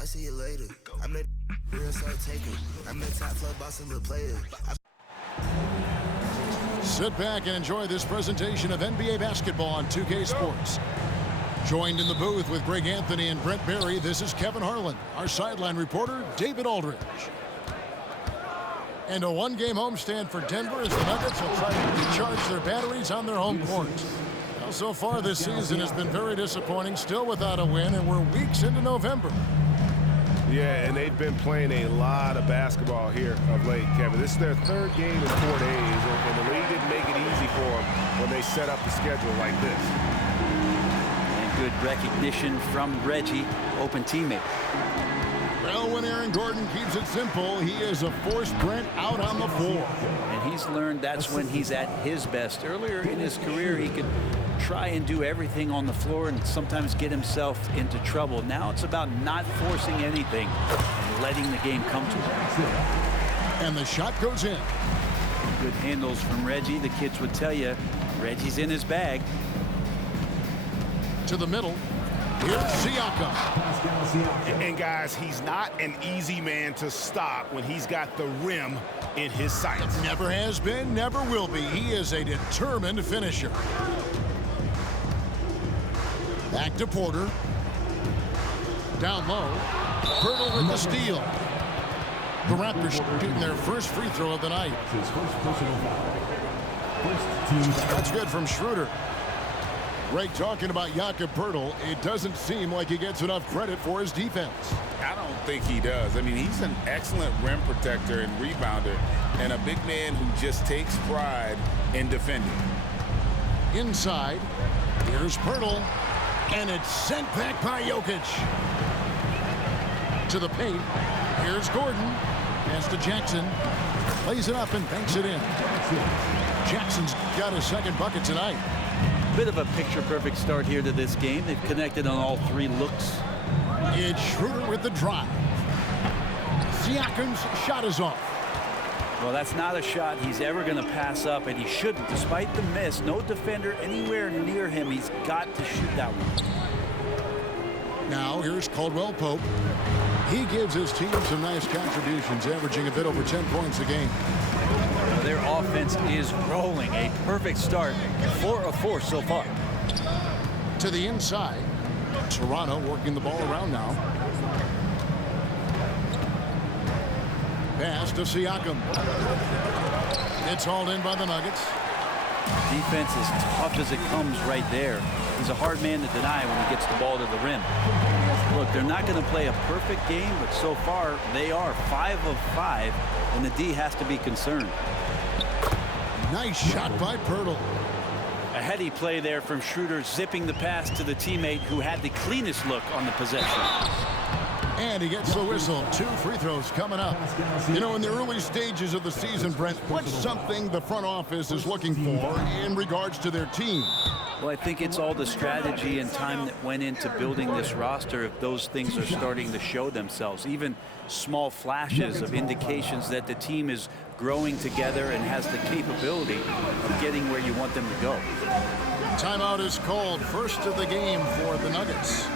I'll see you later. I'm the real so taker. I'm the top floor boss and the player. Sit back and enjoy this presentation of NBA basketball on 2K Sports. Joined in the booth with Greg Anthony and Brent Barry, this is Kevin Harlan. Our sideline reporter, David Aldridge. And a one-game homestand for Denver as the Nuggets will try to recharge their batteries on their home court. Well, so far this season has been very disappointing, still without a win, and we're weeks into November. Yeah, and they've been playing a lot of basketball here of late, Kevin. This is their third game in 4 days, and the league didn't make it easy for them when they set up the schedule like this. And good recognition from Reggie, open teammate. Well, when Aaron Gordon keeps it simple, he is a forced Brent out on the floor. And he's learned that's when he's at his best. Earlier in his career, he could try and do everything on the floor and sometimes get himself into trouble. Now it's about not forcing anything and letting the game come to him. And the shot goes in. Good handles from Reggie. The kids would tell you, Reggie's in his bag. To the middle. Here's Siakam. And guys, he's not an easy man to stop when he's got the rim in his sights. Never has been, never will be. He is a determined finisher. Back to Porter. Down low. Pirtle with the steal. The Raptors shooting their first free throw of the night. That's good from Schroeder. Greg, talking about Jakob Pirtle, it doesn't seem like he gets enough credit for his defense. I don't think he does. I mean, he's an excellent rim protector and rebounder, and a big man who just takes pride in defending. Inside, here's Pirtle, and it's sent back by Jokic. To the paint, here's Gordon. Pass to Jackson. Plays it up and banks it in. Jackson's got his second bucket tonight. Bit of a picture-perfect start here to this game. They've connected on all three looks. It's Schroeder with the drive. Siakam's shot is off. Well, that's not a shot he's ever going to pass up, and he shouldn't. Despite the miss, no defender anywhere near him. He's got to shoot that one. Now here's Caldwell Pope. He gives his team some nice contributions, averaging a bit over 10 points a game. Well, their offense is rolling. A perfect start. 4 of 4 so far. To the inside. Toronto working the ball around now. Pass to Siakam. It's hauled in by the Nuggets. Defense is tough as it comes right there. He's a hard man to deny when he gets the ball to the rim. Look, they're not going to play a perfect game, but so far they are 5 of 5, and the D has to be concerned. Nice shot by Pirtle. A heady play there from Schroeder, zipping the pass to the teammate who had the cleanest look on the possession. And he gets the whistle. 2 free throws coming up. You know, in the early stages of the season, Brent, what's something the front office is looking for in regards to their team? Well, I think it's all the strategy and time that went into building this roster. If those things are starting to show themselves, even small flashes of indications that the team is growing together and has the capability of getting where you want them to go. Timeout is called. First of the game for the Nuggets.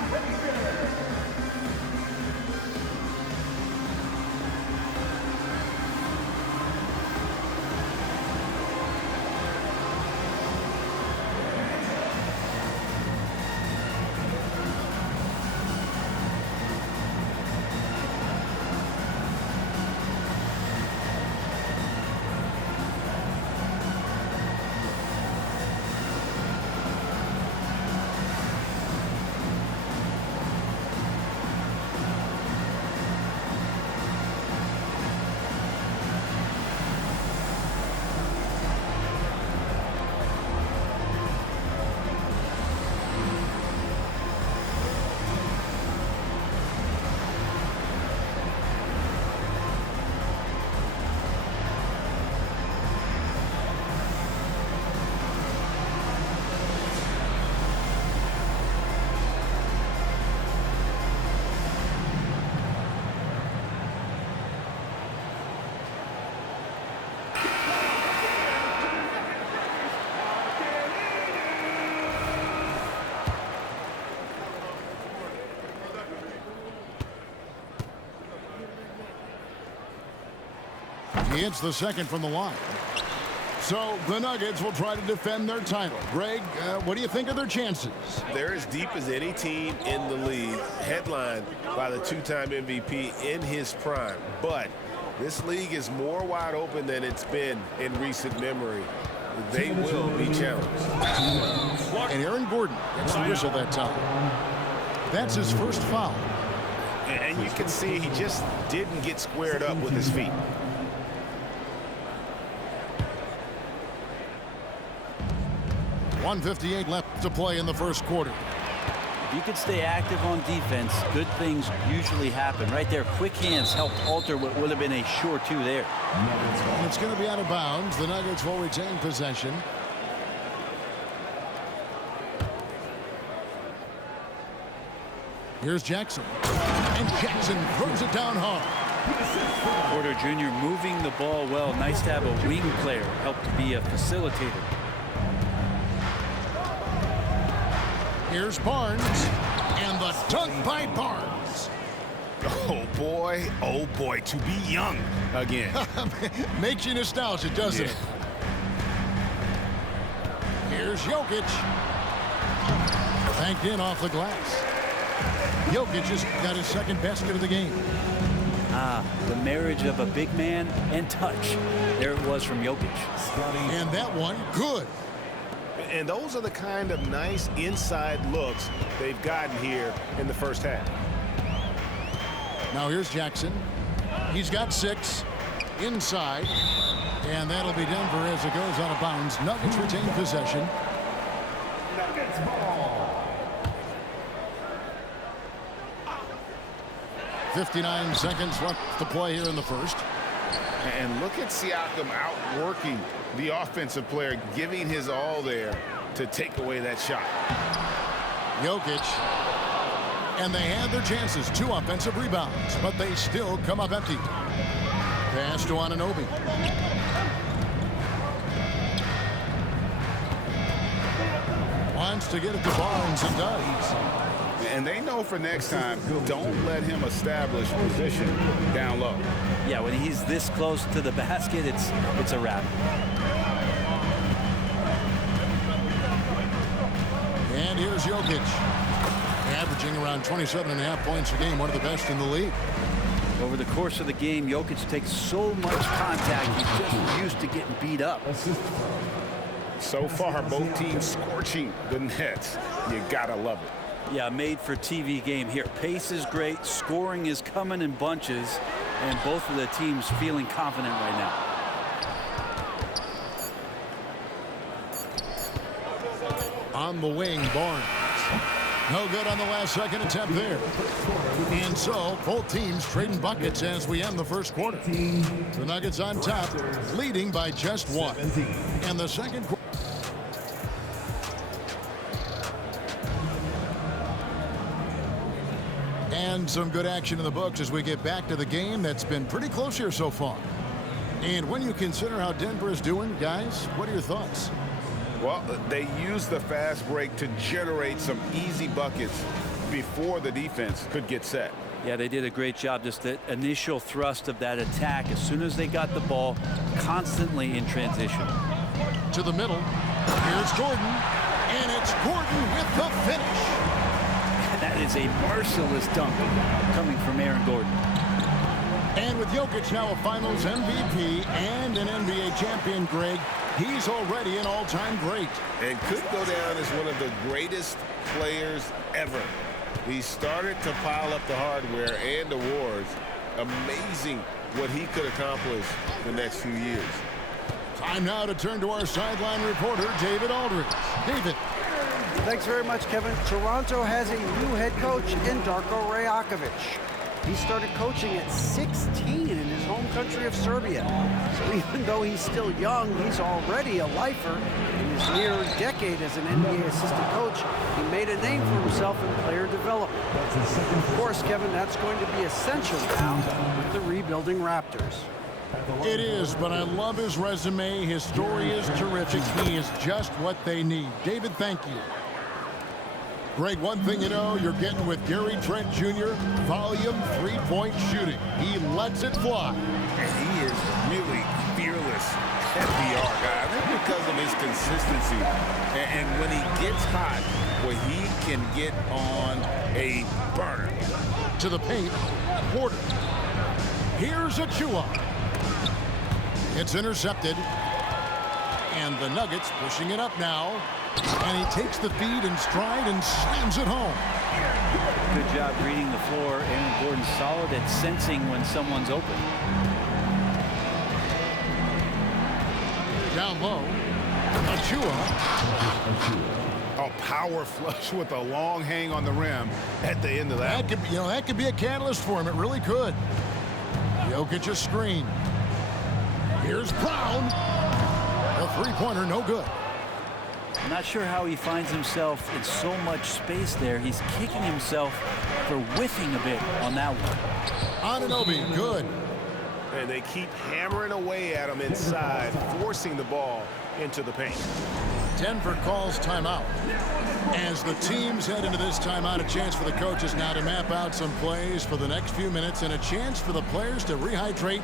He hits the second from the line. So the Nuggets will try to defend their title. Greg, what do you think of their chances? They're as deep as any team in the league, headlined by the two-time MVP in his prime. But this league is more wide open than it's been in recent memory. They will be challenged. And Aaron Gordon gets the whistle that time. That's his first foul. And you can see he just didn't get squared up with his feet. .158 left to play in the first quarter. If you could stay active on defense, good things usually happen. Right there, quick hands helped alter what would have been a sure two there. And it's going to be out of bounds. The Nuggets will retain possession. Here's Jackson. And Jackson throws it down hard. Porter Jr. moving the ball well. Nice to have a wing player help to be a facilitator. Here's Barnes, and the dunk by Barnes. Oh boy, to be young again. Makes you nostalgic, doesn't it? Here's Jokic. Banked in off the glass. Jokic just got his second basket of the game. The marriage of a big man and touch. There it was from Jokic. And that one, good. And those are the kind of nice inside looks they've gotten here in the first half. Now here's Jackson. He's got 6 inside. And that'll be Denver as it goes out of bounds. Nuggets retain possession. Nuggets ball. 59 seconds left to play here in the first. And look at Siakam outworking the offensive player, giving his all there to take away that shot. Jokic. And they had their chances. 2 offensive rebounds, but they still come up empty. Pass to Anunoby. Wants to get it to Barnes and does. And they know for next time, don't let him establish position down low. Yeah, when he's this close to the basket, it's a wrap. And here's Jokic. Averaging around 27.5 points a game, one of the best in the league. Over the course of the game, Jokic takes so much contact, he's just used to getting beat up. So far, both teams scorching the nets. You gotta love it. Yeah, made for TV game here. Pace is great, scoring is coming in bunches, and both of the teams feeling confident right now. On the wing, Barnes. No good on the last second attempt there. And so, both teams trading buckets as we end the first quarter. The Nuggets on top, leading by just 1. And the second quarter. And some good action in the books as we get back to the game that's been pretty close here so far. And when you consider how Denver is doing, guys, what are your thoughts? Well, they used the fast break to generate some easy buckets before the defense could get set. Yeah, they did a great job. Just the initial thrust of that attack, as soon as they got the ball, constantly in transition. To the middle. Here's Gordon. And it's Gordon with the finish. That is a merciless dunk coming from Aaron Gordon. And with Jokic now a Finals MVP and an NBA champion, Greg, he's already an all-time great. And could go down as one of the greatest players ever. He started to pile up the hardware and awards. Amazing what he could accomplish the next few years. Time now to turn to our sideline reporter, David Aldridge. David. Thanks very much, Kevin. Toronto has a new head coach in Darko Rajakovic. He started coaching at 16 in his home country of Serbia. So even though he's still young, he's already a lifer. In his near decade as an NBA assistant coach, he made a name for himself in player development. Of course, Kevin, that's going to be essential now with the rebuilding Raptors. It is, but I love his resume. His story is terrific. He is just what they need. David, thank you. Greg, one thing you know, you're getting with Gary Trent Jr., volume 3-point shooting. He lets it fly. And he is really fearless at the arc. I think because of his consistency. And when he gets hot, where he can get on a burner. To the paint, Porter. Here's Achua. It's intercepted. And the Nuggets pushing it up now. And he takes the feed in stride and slams it home. Good job reading the floor. Aaron Gordon's solid at sensing when someone's open. Down low, Achua. A power flush with a long hang on the rim at the end of that. That could be a catalyst for him. It really could. Jokic a screen. Here's Brown. A three-pointer, no good. I'm not sure how he finds himself in so much space there. He's kicking himself for whiffing a bit on that one. Anunoby, good. And they keep hammering away at him inside, forcing the ball into the paint. Denver calls timeout. As the teams head into this timeout, a chance for the coaches now to map out some plays for the next few minutes and a chance for the players to rehydrate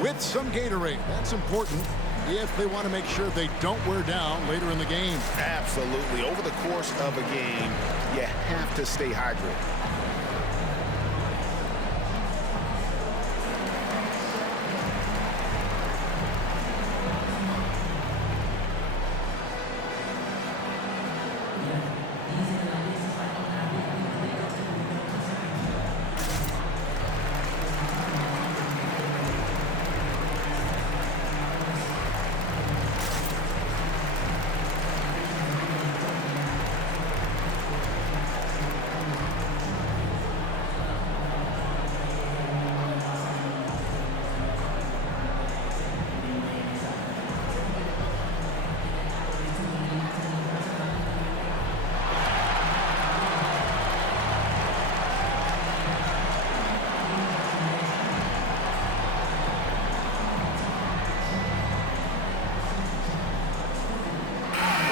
with some Gatorade. That's important if they want to make sure they don't wear down later in the game. Absolutely. Over the course of a game, you have to stay hydrated.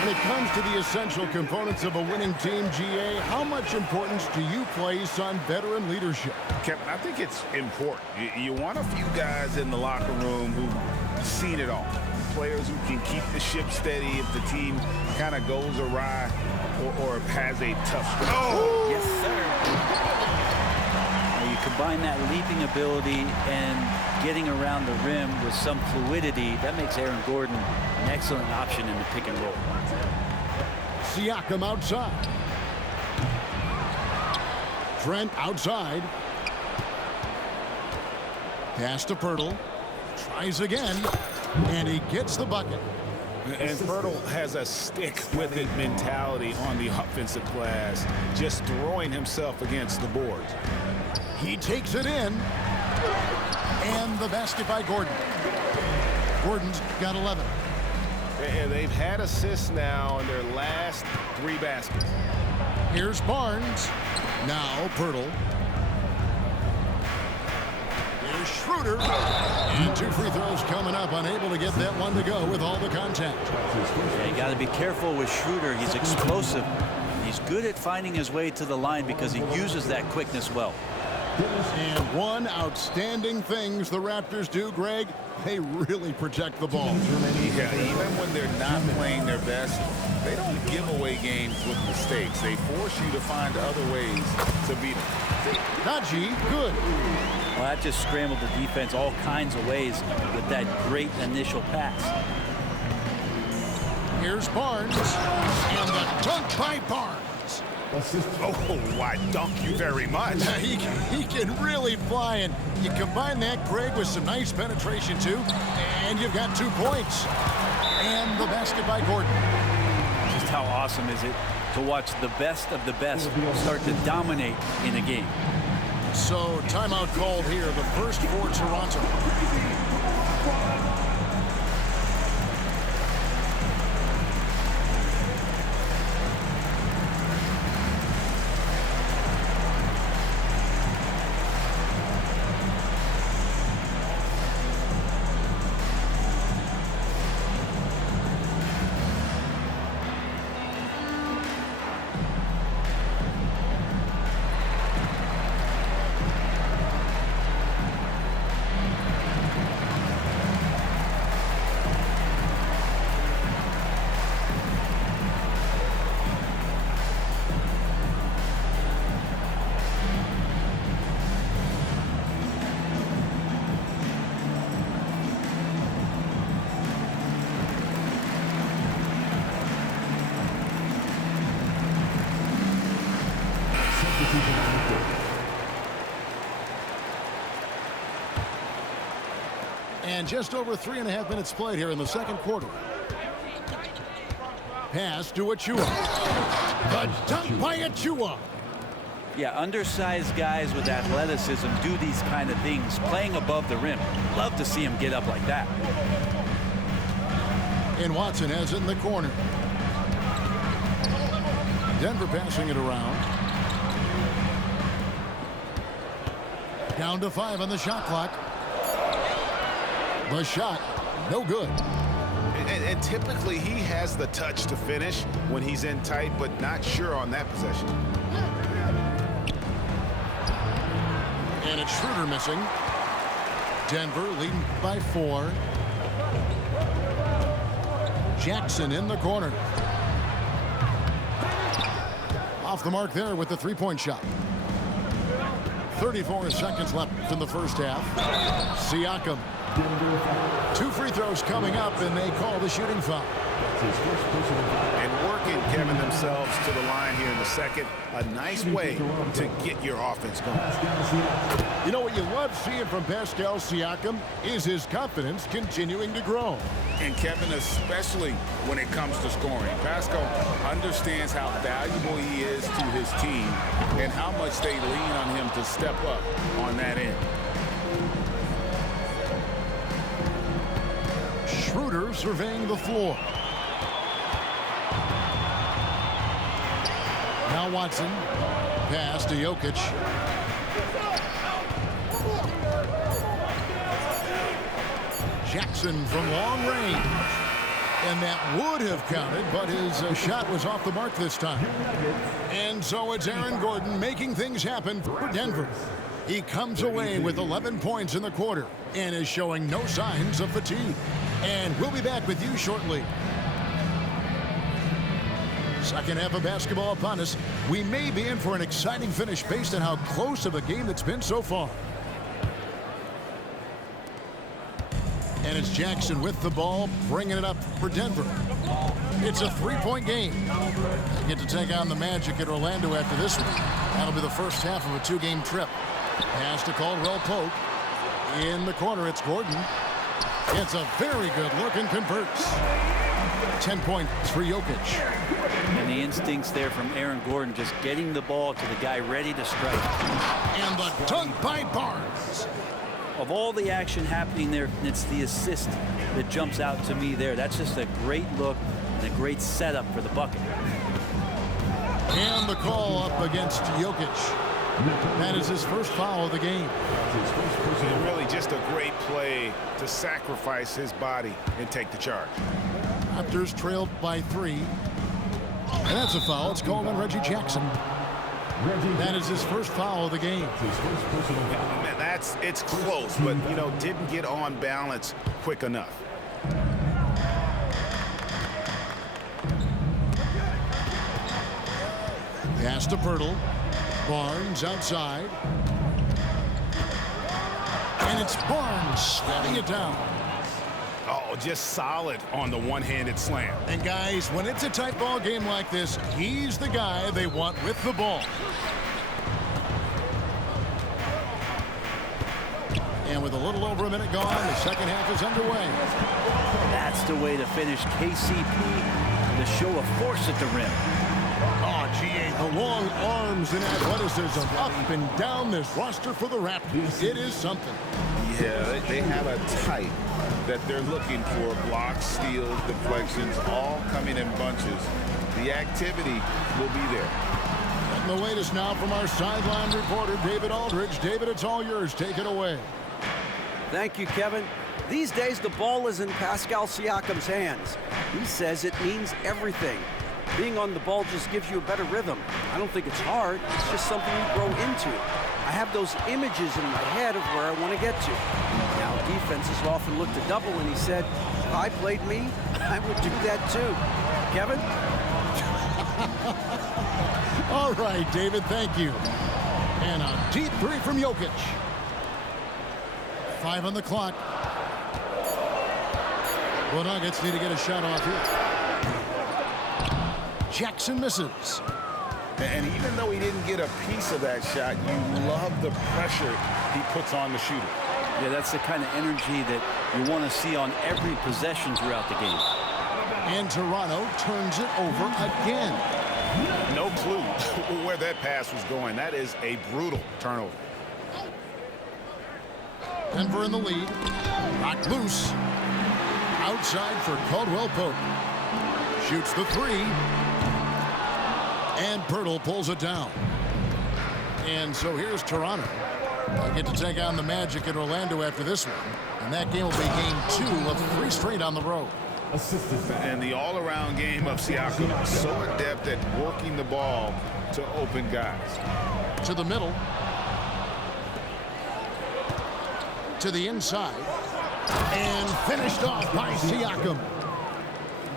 When it comes to the essential components of a winning team, GA, how much importance do you place on veteran leadership? Kevin, I think it's important. You want a few guys in the locker room who've seen it all. Players who can keep the ship steady if the team kind of goes awry or has a tough stretch. Oh! Yes, sir. Now you combine that leaping ability and getting around the rim with some fluidity. That makes Aaron Gordon an excellent option in the pick and roll. Siakam outside. Trent outside. Pass to Pirtle. Tries again. And he gets the bucket. And Pirtle has a stick-with-it mentality on the offensive glass, just throwing himself against the boards. He takes it in. And the basket by Gordon. Gordon's got 11. And they've had assists now in their last 3 baskets. Here's Barnes. Now Pirtle. Here's Schroeder. And 2 free throws coming up. Unable to get that one to go with all the contact. Yeah, you got to be careful with Schroeder. He's explosive. He's good at finding his way to the line because he uses that quickness well. And one outstanding things the Raptors do, Greg, they really protect the ball. Yeah, even when they're not playing their best, they don't give away games with mistakes. They force you to find other ways to beat them. Najee, good. Well, that just scrambled the defense all kinds of ways with that great initial pass. Here's Barnes. And the dunk by Barnes. Oh, I dunk you very much. He can really fly, and you combine that, Greg, with some nice penetration, too, and you've got 2 points. And the basket by Gordon. Just how awesome is it to watch the best of the best start to dominate in a game. So, timeout called here, the first for Toronto. And just over 3.5 minutes played here in the second quarter. Pass to Achua. The dunk by Achua. Yeah, undersized guys with athleticism do these kind of things, playing above the rim. Love to see him get up like that. And Watson has it in the corner. Denver passing it around. Down to 5 on the shot clock. The shot, no good. And typically he has the touch to finish when he's in tight, but not sure on that possession. And it's Schroeder missing. Denver leading by 4. Jackson in the corner. Off the mark there with the three-point shot. 34 seconds left in the first half. Siakam. 2 free throws coming up, and they call the shooting foul. And working, Kevin, themselves to the line here in the second. A nice way to get your offense going. You know what you love seeing from Pascal Siakam is his confidence continuing to grow. And Kevin, especially when it comes to scoring. Pascal understands how valuable he is to his team and how much they lean on him to step up on that end. Schroeder surveying the floor. Now Watson. Pass to Jokic. Jackson from long range. And that would have counted, but his shot was off the mark this time. And so it's Aaron Gordon making things happen for Denver. He comes away with 11 points in the quarter and is showing no signs of fatigue. And we'll be back with you shortly. Second half of basketball upon us. We may be in for an exciting finish based on how close of a game it's been so far. And it's Jackson with the ball, bringing it up for Denver. It's a three-point game. Get to take on the Magic at Orlando after this one. That'll be the first half of a 2-game trip. Pass to Caldwell Pope. In the corner, it's Gordon. It's a very good look and converts. 10 points for Jokic. And the instincts there from Aaron Gordon, just getting the ball to the guy ready to strike. And the dunk by Barnes. Of all the action happening there, it's the assist that jumps out to me there. That's just a great look and a great setup for the bucket. And the call up against Jokic. That is his first foul of the game. And really just a great play to sacrifice his body and take the charge. Raptors trailed by 3. And that's a foul. It's called on Reggie Jackson. That is his first foul of the game. It's close, but, you know, didn't get on balance quick enough. Pass to Pirtle. Barnes outside. And it's Barnes stepping it down. Oh, just solid on the one-handed slam. And guys, when it's a tight ball game like this, he's the guy they want with the ball. And with a little over a minute gone, the second half is underway. That's the way to finish KCP, to show a force at the rim. Oh, GA, the long arms and athleticism up and down this roster for the Raptors. It is something. Yeah, they have a type that they're looking for. Blocks, steals, deflections, all coming in bunches. The activity will be there. And the latest now from our sideline reporter, David Aldridge. David, it's all yours. Take it away. Thank you, Kevin. These days, the ball is in Pascal Siakam's hands. He says it means everything. Being on the ball just gives you a better rhythm. I don't think it's hard. It's just something you grow into. I have those images in my head of where I want to get to. Now, defenses often look to double, and he said, if I played me, I would do that too. Kevin? All right, David, thank you. And a deep three from Jokic. 5 on the clock. The Nuggets need to get a shot off here. Jackson misses. And even though he didn't get a piece of that shot, you love the pressure he puts on the shooter. Yeah, that's the kind of energy that you want to see on every possession throughout the game. And Toronto turns it over again. No clue where that pass was going. That is a brutal turnover. Denver in the lead. Knocked loose. Outside for Caldwell Pope. Shoots the three. And Pirtle pulls it down. And so here's Toronto. They get to take on the Magic in Orlando after this one. And that game will be game 2 of 3 straight on the road. And the all-around game of Siakam, so adept at working the ball to open guys. To the middle. To the inside. And finished off by Siakam.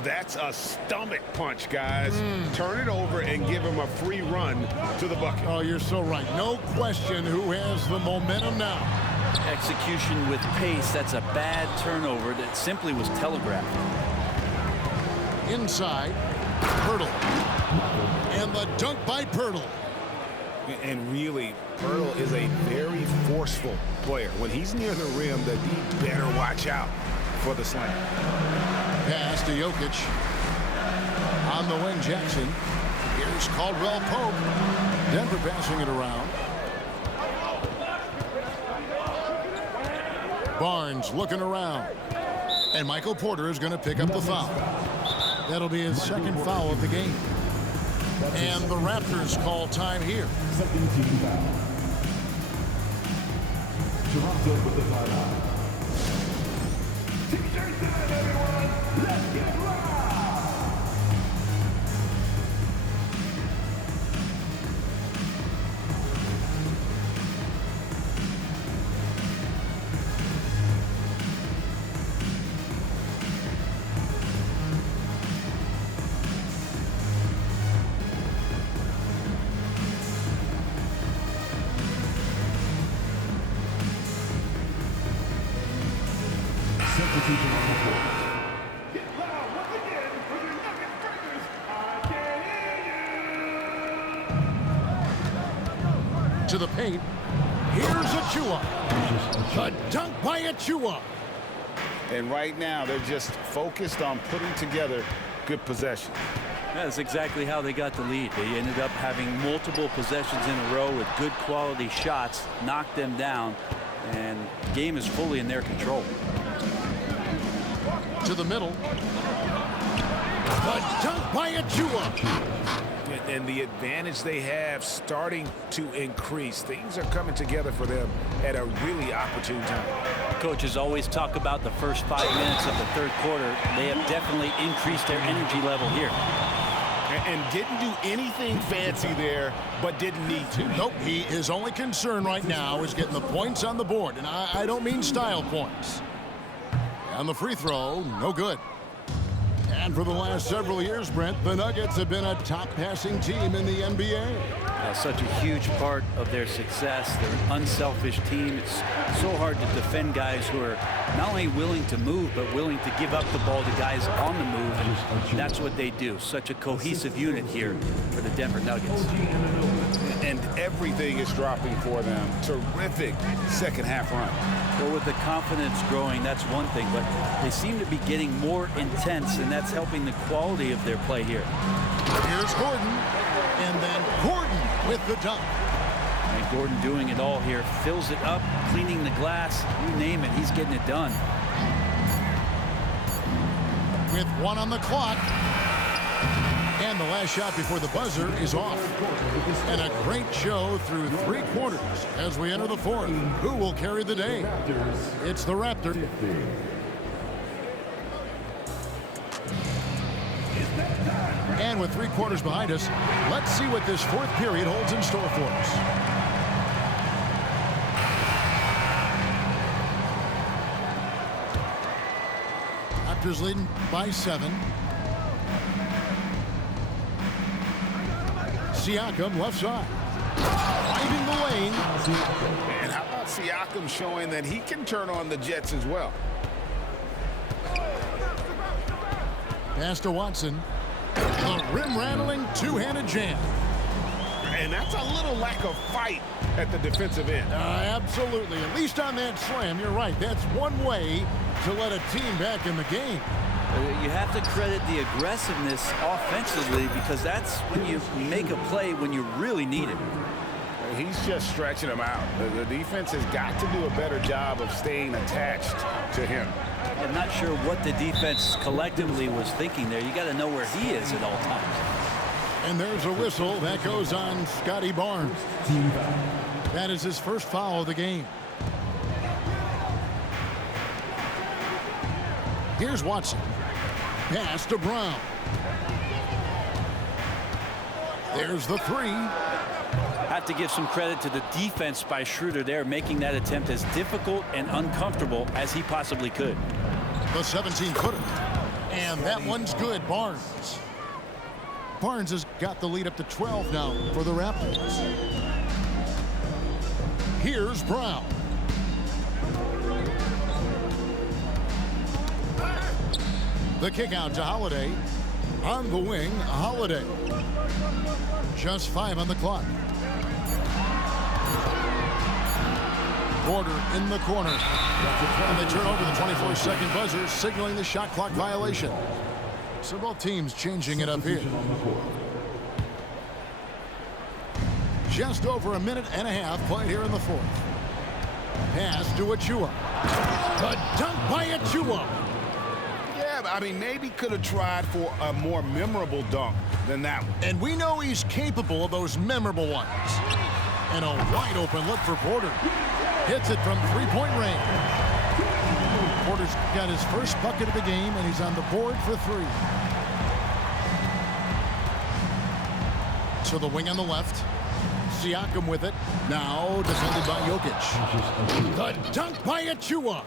That's a stomach punch, guys. Turn it over and give him a free run to the bucket. Oh, you're so right. No question who has the momentum now. Execution with pace. That's a bad turnover that simply was telegraphed. Inside, Pirtle. And the dunk by Pirtle. And really, Pirtle is a very forceful player. When he's near the rim, the D better watch out for the slam. Pass to Jokic. On the wing, Jackson. Here's Caldwell Pope. Denver passing it around. Barnes looking around. And Michael Porter is going to pick up the foul. That'll be his second foul of the game. And the Raptors call time here. Toronto with the timeout. T-shirt time, everyone. Let's get loud. Substitution on the floor. Get loud once again for your Nuggets breakers. I can hear you. To the paint. Here's Achua. A dunk by Achua. And right now, they're just focused on putting together good possessions. That's exactly how they got the lead. They ended up having multiple possessions in a row with good quality shots, knocked them down, and the game is fully in their control. To the middle. A dunk by Achua. And the advantage they have starting to increase. Things are coming together for them at a really opportune time. Coaches always talk about the first 5 minutes of the third quarter. They have definitely increased their energy level here. And didn't do anything fancy there, but didn't need to. Nope, his only concern right now is getting the points on the board. And I don't mean style points. And the free throw, no good. And for the last several years, Brent, the Nuggets have been a top passing team in the NBA. Such a huge part of their success. They're an unselfish team. It's so hard to defend guys who are not only willing to move, but willing to give up the ball to guys on the move. And that's what they do. Such a cohesive unit here for the Denver Nuggets. And everything is dropping for them. Terrific second half run. Well, with the confidence growing, that's one thing, but they seem to be getting more intense, and that's helping the quality of their play here. Here's Gordon, and then Gordon with the dunk. And Gordon doing it all here, fills it up, cleaning the glass, you name it, he's getting it done. With 1 on the clock. And the last shot before the buzzer is off. And a great show through 3 quarters as we enter the 4th. Who will carry the day? It's the Raptors. And with 3 quarters behind us, let's see what this 4th period holds in store for us. Raptors leading by 7. Siakam left side. Finding the lane. And how about Siakam showing that he can turn on the Jets as well? Pass to Watson. The rim-rattling two-handed jam. And that's a little lack of fight at the defensive end. Absolutely. At least on that slam, you're right. That's one way to let a team back in the game. You have to credit the aggressiveness offensively, because that's when you make a play when you really need it. He's just stretching him out. The defense has got to do a better job of staying attached to him. I'm not sure what the defense collectively was thinking there. You got to know where he is at all times. And there's a whistle that goes on Scottie Barnes. That is his first foul of the game. Here's Watson. Pass to Brown. There's the three. Have to give some credit to the defense by Schroeder there, making that attempt as difficult and uncomfortable as he possibly could. The 17-footer. And that one's good, Barnes. Barnes has got the lead up to 12 now for the Raptors. Here's Brown. The kick out to Holiday. On the wing, Holiday. Just 5 on the clock. Porter in the corner. And they turn over the 24-second buzzer, signaling the shot clock violation. So both teams changing it up here. Just over a minute and a half played here in the fourth. Pass to Achua. The dunk by Achua. Yeah, I mean, maybe could have tried for a more memorable dunk than that one. And we know he's capable of those memorable ones. And a wide open look for Porter. Hits it from three-point range. Porter's got his first bucket of the game, and he's on the board for 3. To the wing on the left. Siakam with it. Now defended by Jokic. The dunk by Achua.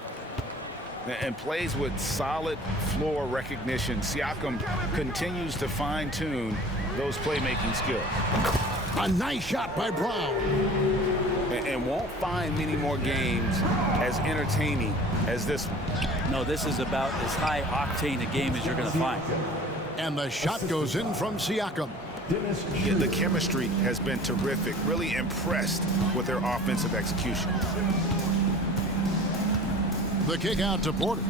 And plays with solid floor recognition. Siakam continues to fine-tune those playmaking skills. A nice shot by Brown. And won't find many more games as entertaining as this one. No, this is about as high-octane a game as you're going to find. And the shot goes in from Siakam. Yeah, the chemistry has been terrific. Really impressed with their offensive execution. The kick out to Porter.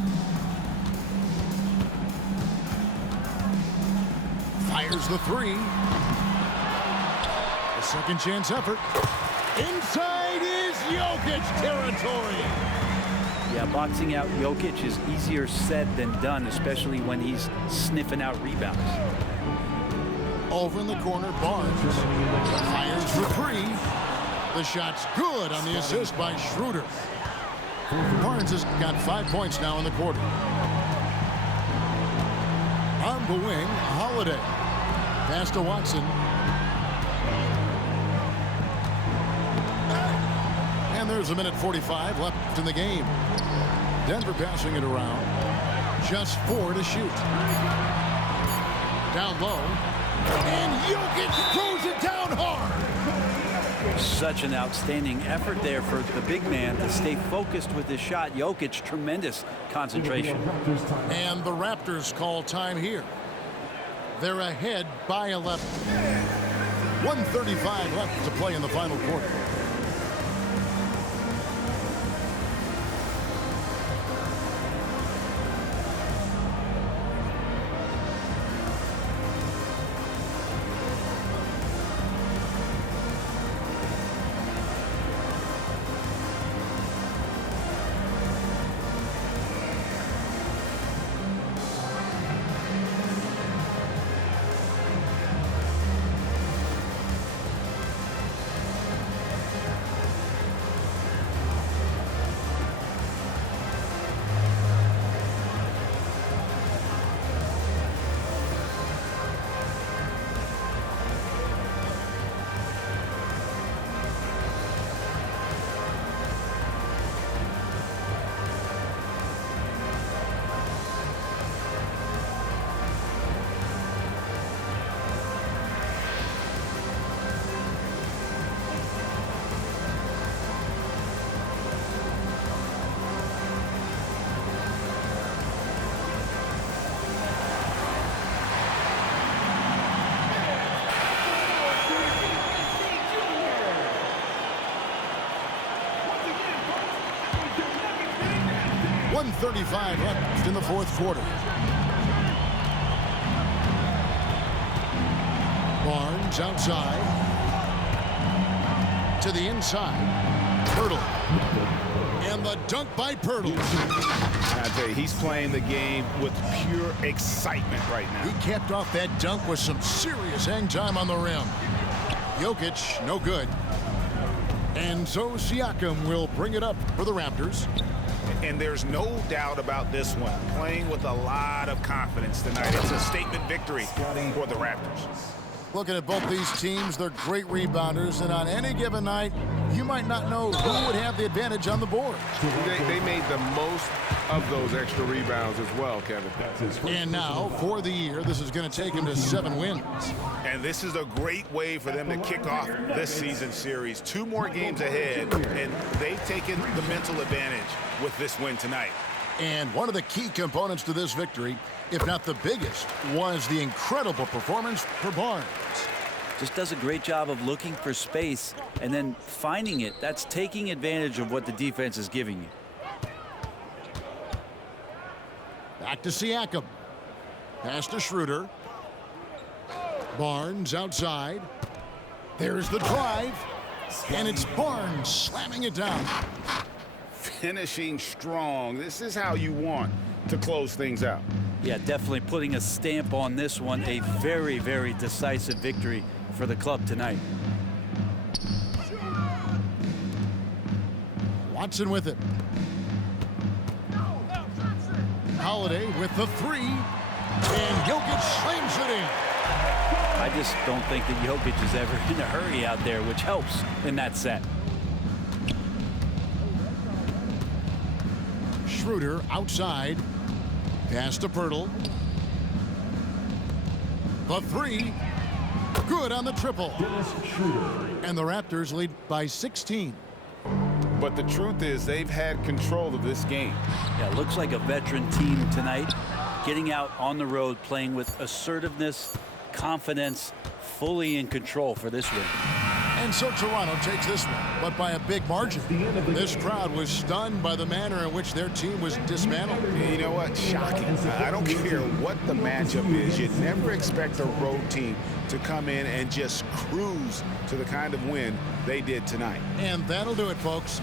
Fires the 3. A second chance effort. Inside is Jokic territory. Yeah, boxing out Jokic is easier said than done, especially when he's sniffing out rebounds. Over in the corner, Barnes fires for 3. The shot's good on the assist by Schroeder. Barnes has got 5 points now in the quarter. On the wing, Holiday. Pass to Watson. And there's a minute 45 left in the game. Denver passing it around. Just 4 to shoot. Down low. And Jokic throws it down hard. Such an outstanding effort there for the big man to stay focused with his shot. Jokic, tremendous concentration. And the Raptors call time here. They're ahead by 11. 1:35 left to play in the final quarter. 1:35 left in the fourth quarter. Barnes outside. To the inside. Pirtle. And the dunk by Pirtle. I tell you, he's playing the game with pure excitement right now. He capped off that dunk with some serious hang time on the rim. Jokic, no good. And so Siakam will bring it up for the Raptors. And there's no doubt about this one. Playing with a lot of confidence tonight. It's a statement victory for the Raptors. Looking at both these teams, they're great rebounders, and on any given night, you might not know who would have the advantage on the board. They made the most of those extra rebounds as well, Kevin. And now, for the year, this is going to take them to 7 wins. And this is a great way for them to kick off this season series. 2 more games ahead, and they've taken the mental advantage with this win tonight. And one of the key components to this victory, if not the biggest, was the incredible performance for Barnes. Just does a great job of looking for space and then finding it. That's taking advantage of what the defense is giving you. Back to Siakam. Pass to Schroeder. Barnes outside. There's the drive. And it's Barnes slamming it down. Finishing strong. This is how you want to close things out. Yeah, definitely putting a stamp on this one. A very, very decisive victory for the club tonight. Watson with it. Holiday with the 3. And Jokic slams it in. I just don't think that Jokic is ever in a hurry out there, which helps in that set. Schroeder outside. Pass to Pirtle. The 3. Good on the triple. And the Raptors lead by 16. But the truth is they've had control of this game. Yeah, looks like a veteran team tonight. Getting out on the road, playing with assertiveness, confidence, fully in control for this win. And so Toronto takes this one, but by a big margin. This crowd was stunned by the manner in which their team was dismantled. You know what? Shocking. I don't care what the matchup is. You never expect a road team to come in and just cruise to the kind of win they did tonight. And that'll do it, folks.